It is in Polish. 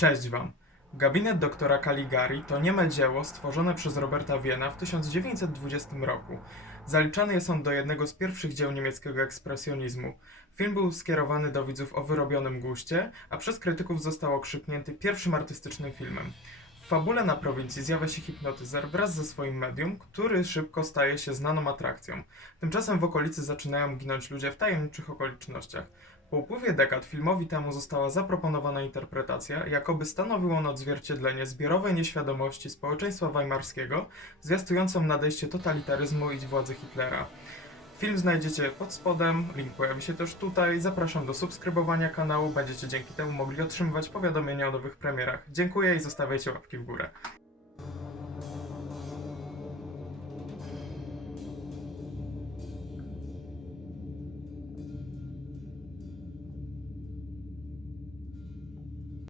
Cześć Wam! Gabinet doktora Caligari to nieme dzieło stworzone przez Roberta Wiena w 1920 roku. Zaliczany jest on do jednego z pierwszych dzieł niemieckiego ekspresjonizmu. Film był skierowany do widzów o wyrobionym guście, a przez krytyków został okrzyknięty pierwszym artystycznym filmem. Fabule na prowincji zjawia się hipnotyzer wraz ze swoim medium, który szybko staje się znaną atrakcją. Tymczasem w okolicy zaczynają ginąć ludzie w tajemniczych okolicznościach. Po upływie dekad filmowi temu została zaproponowana interpretacja, jakoby stanowił on odzwierciedlenie zbiorowej nieświadomości społeczeństwa weimarskiego, zwiastującą nadejście totalitaryzmu i władzy Hitlera. Film znajdziecie pod spodem, link pojawi się też tutaj. Zapraszam do subskrybowania kanału, będziecie dzięki temu mogli otrzymywać powiadomienia o nowych premierach. Dziękuję i zostawiajcie łapki w górę.